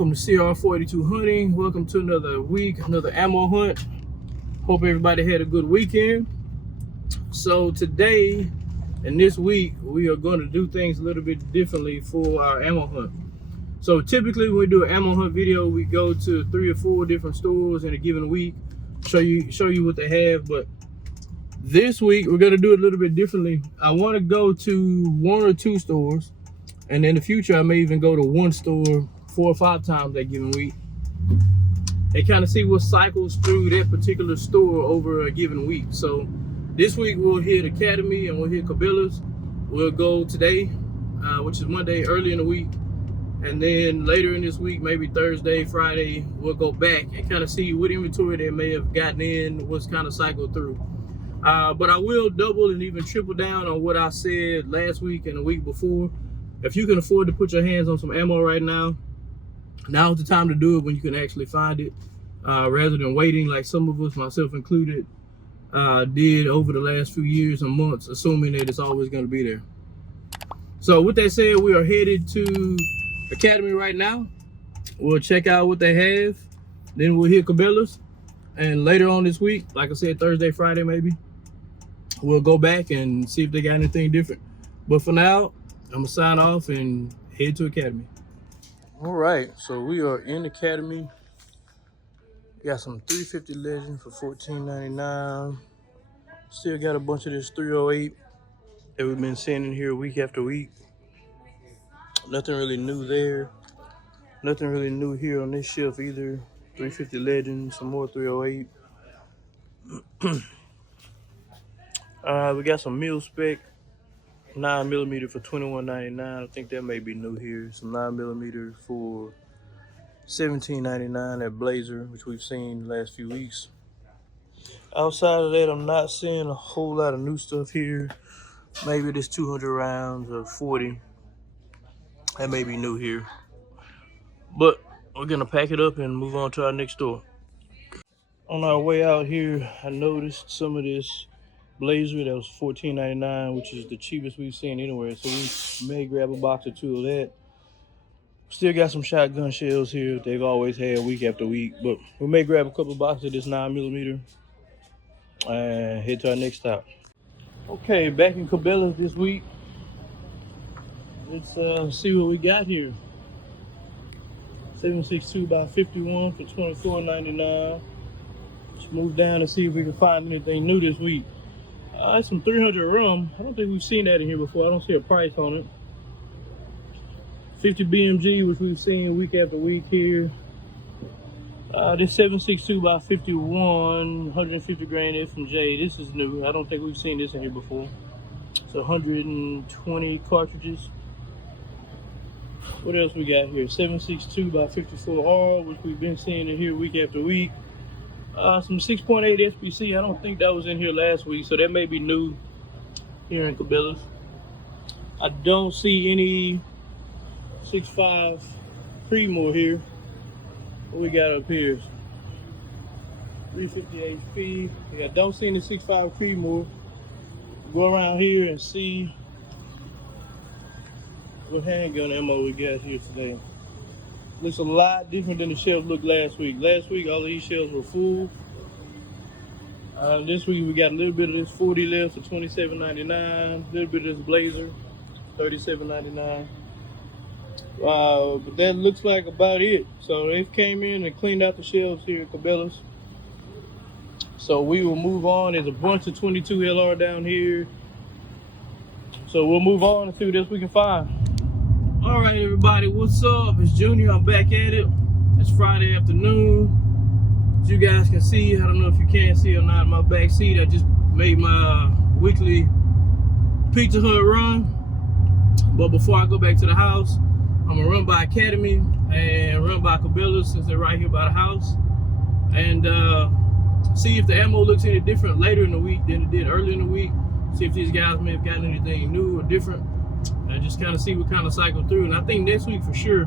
Welcome to CR42 Hunting. Welcome to another week, another ammo hunt. Hope everybody had a good weekend. So today and this week, we are going to do things a little bit differently for our ammo hunt. So typically when we do an ammo hunt video, we go to 3 or 4 different stores in a given week, show you what they have. But this week, we're going to do it a little bit differently. I want to go to 1 or 2 stores. And in the future, I may even go to 1 store 4 or 5 times that given week and kind of see what cycles through that particular store over a given week. So this week we'll hit Academy and we'll hit Cabela's. We'll go today, which is Monday, early in the week. And then later in this week, maybe Thursday, Friday, we'll go back and kind of see what inventory they may have gotten in, what's kind of cycled through. But I will double and even triple down on what I said last week and the week before. If you can afford to put your hands on some ammo right now, now's the time to do it when you can actually find it, rather than waiting like some of us, myself included, did over the last few years and months, assuming that it's always going to be there. So with that said, we are headed to Academy right now. We'll check out what they have, then we'll hit Cabela's, and later on this week, like I said, Thursday, Friday maybe, we'll go back and see if they got anything different. But for now, I'm gonna sign off and head to Academy. All right, so we are in Academy. Got some 350 Legend for $14.99. Still got a bunch of this 308 that we've been seeing in here week after week. Nothing really new there. Nothing really new here on this shelf either. 350 Legend, some more 308. We got some mil spec 9mm for $21.99. I think that may be new here. Some 9mm for $17.99 at Blazer, which we've seen the last few weeks. Outside of that, I'm not seeing a whole lot of new stuff here. Maybe this 200 rounds or 40. That may be new here. But we're gonna pack it up and move on to our next store. On our way out here, I noticed some of this Blazer that was $14.99, which is the cheapest we've seen anywhere. So we may grab a box or 2 of that. Still got some shotgun shells here they've always had week after week, but we may grab a couple of boxes of this 9mm and head to our next stop. Okay, back in Cabela's this week. Let's see what we got here. 7.62 by 51 for $24.99. Let's move down and see if we can find anything new this week. It's some 300 rum. I don't think we've seen that in here before. I don't see a price on it. 50 BMG, which we've seen week after week here. This 7.62 by 51, 150 grain F&J. This is new. I don't think we've seen this in here before. It's 120 cartridges. What else we got here? 7.62 by 54R, which we've been seeing in here week after week. Some 6.8 SPC. I don't think that was in here last week, so that may be new here in Cabela's. I don't see any 6.5 Creedmoor here. What we got up here? 350 HP. Yeah, I don't see any 6.5 Creedmoor. Go around here and see what handgun ammo we got here today. Looks a lot different than the shelf looked last week. Last week, all of these shelves were full. This week, we got a little bit of this 40 left for $27.99. A little bit of this Blazer, $37.99. But that looks like about it. So they came in and cleaned out the shelves here at Cabela's. So we will move on. There's a bunch of 22 LR down here. So we'll move on and see what else we can find. All right, everybody, what's up? It's Junior. I'm back at it. It's Friday afternoon. As you guys can see, I don't know if you can see or not, in my back seat, I just made my weekly Pizza Hut run. But before I go back to the house, I'm gonna run by Academy and run by Cabela's since they're right here by the house, and see if the ammo looks any different later in the week than it did earlier in the week. See if these guys may have gotten anything new or different, and just kind of see what kind of cycle through. And I think next week for sure,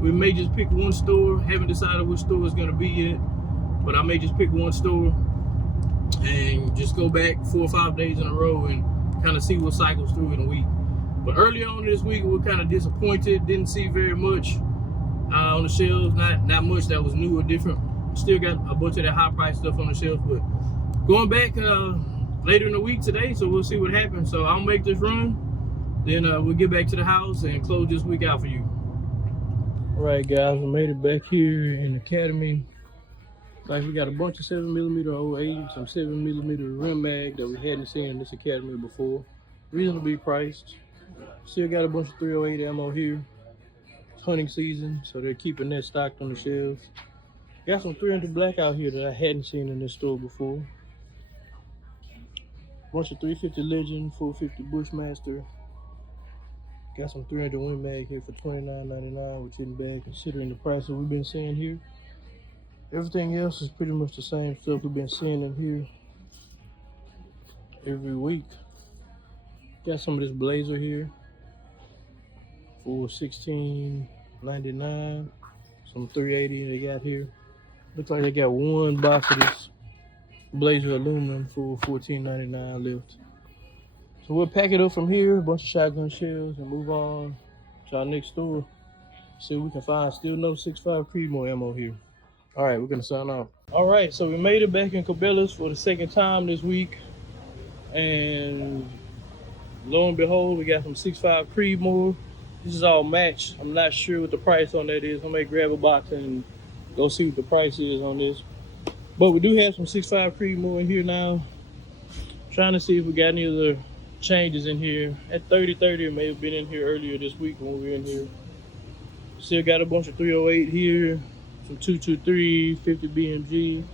we may just pick 1 store. Haven't decided which store it's gonna be yet, but I may just pick 1 store and just go back 4 or 5 days in a row and kind of see what cycles through in a week. But early on this week, we were kind of disappointed, didn't see very much. on the shelves. Not much that was new or different. Still got a bunch of that high price stuff on the shelf, but going back later in the week today, so we'll see what happens. So I'll make this run, then we'll get back to the house and close this week out for you. All right, guys, we made it back here in the Academy. Like, we got a bunch of 7mm 08, some 7mm rim mag that we hadn't seen in this Academy before. Reasonably priced. Still got a bunch of 308 ammo here. It's hunting season, so they're keeping that stocked on the shelves. Got some 300 black out here that I hadn't seen in this store before. Bunch of 350 Legend, 450 Bushmaster. Got some 300 Win Mag here for $29.99, which isn't bad considering the prices we've been seeing here. Everything else is pretty much the same stuff we've been seeing in here every week. Got some of this Blazer here for $16.99. Some 380 they got here. Looks like they got one box of this Blazer aluminum for $14.99 left. So we'll pack it up from here, a bunch of shotgun shells, and move on to our next store. See if we can find still no 6.5 Creedmoor ammo here. All right, we're gonna sign off. All right, so we made it back in Cabela's for the second time this week. And lo and behold, we got some 6.5 Creedmoor. This is all matched. I'm not sure what the price on that is. I may grab a box and go see what the price is on this. But we do have some 6.5 Creedmoor in here now. Trying to see if we got any other changes in here. At 3030, it may have been in here earlier this week when we were in here. Still got a bunch of 308 here. Some 223, 50 BMG.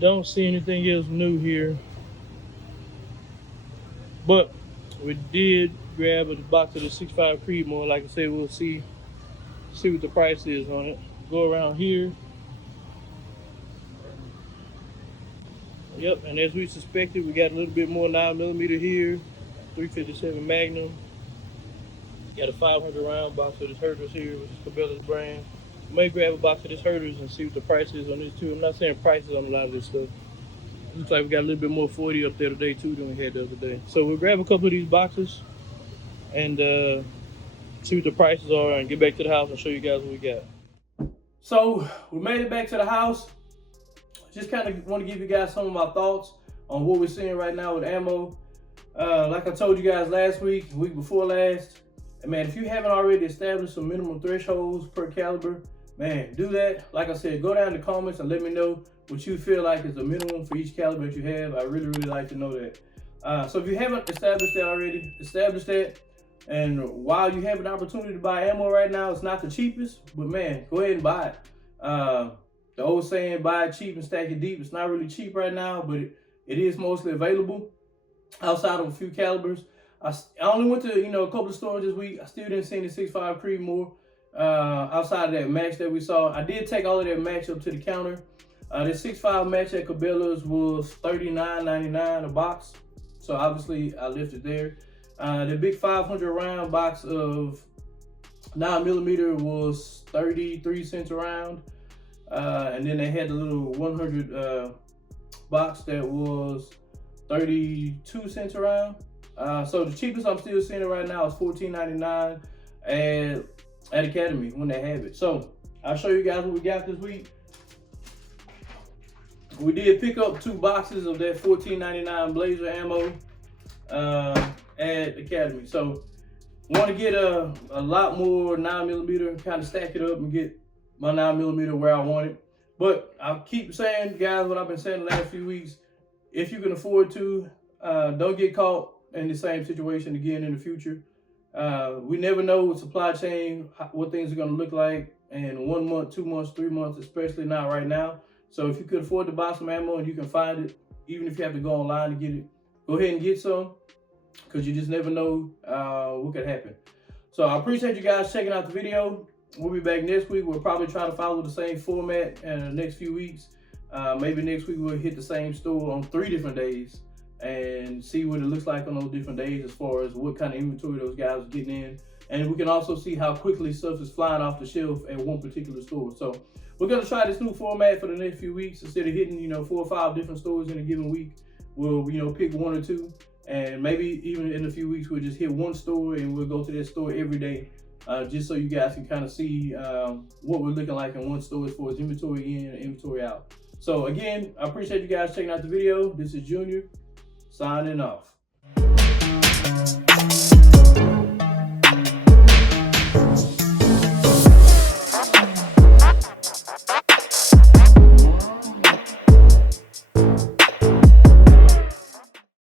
Don't see anything else new here. But we did grab a box of the 6.5 Creedmoor. Like I said, we'll see what the price is on it. Go around here. Yep, and as we suspected, we got a little bit more 9mm here. 357 Magnum. Got a 500 round box of this Herders here, which is Cabela's brand. May grab a box of this Herders and see what the price is on this too. I'm not saying prices on a lot of this stuff. Looks like we got a little bit more 40 up there today too than we had the other day. So we'll grab a couple of these boxes and see what the prices are and get back to the house and show you guys what we got. So we made it back to the house. Just kind of want to give you guys some of my thoughts on what we're seeing right now with ammo. Like I told you guys last week, the week before last, man, if you haven't already established some minimum thresholds per caliber, man, do that. Like I said, go down in the comments and let me know what you feel like is the minimum for each caliber that you have. I really like to know that. So if you haven't established that already, establish that. And while you have an opportunity to buy ammo right now, it's not the cheapest, but man, go ahead and buy it. The old saying, buy it cheap and stack it deep. It's not really cheap right now, but it is mostly available outside of a few calibers. I only went to a couple of stores this week. I still didn't see any 6.5 Creedmoor outside of that match that we saw. I did take all of that match up to the counter. The 6.5 match at Cabela's was $39.99 a box. So obviously I left it there. The big 500 round box of 9mm was 33 cents a round. And then they had the little 100 box that was 32 cents a round. So the cheapest I'm still seeing it right now is $14.99 at Academy when they have it. So I'll show you guys what we got this week. We did pick up 2 boxes of that $14.99 Blazer ammo at Academy. So want to get a lot more 9mm, kind of stack it up and get my 9mm where I want it. But I'll keep saying, guys, what I've been saying the last few weeks. If you can afford to, don't get caught in the same situation again in the future. We never know with supply chain what things are going to look like in 1 month, 2 months, 3 months, especially not right now. So if you could afford to buy some ammo and you can find it, even if you have to go online to get it, go ahead and get some, because you just never know what could happen. So I appreciate you guys checking out the video. We'll be back next week. We'll probably try to follow the same format in the next few weeks. Maybe next week we'll hit the same store on 3 different days and see what it looks like on those different days as far as what kind of inventory those guys are getting in. And we can also see how quickly stuff is flying off the shelf at one particular store. So we're gonna try this new format for the next few weeks. Instead of hitting 4 or 5 different stores in a given week, we'll pick 1 or 2. And maybe even in a few weeks, we'll just hit 1 store and we'll go to that store every day just so you guys can kind of see what we're looking like in one store as far as inventory in and inventory out. So again, I appreciate you guys checking out the video. This is Junior signing off.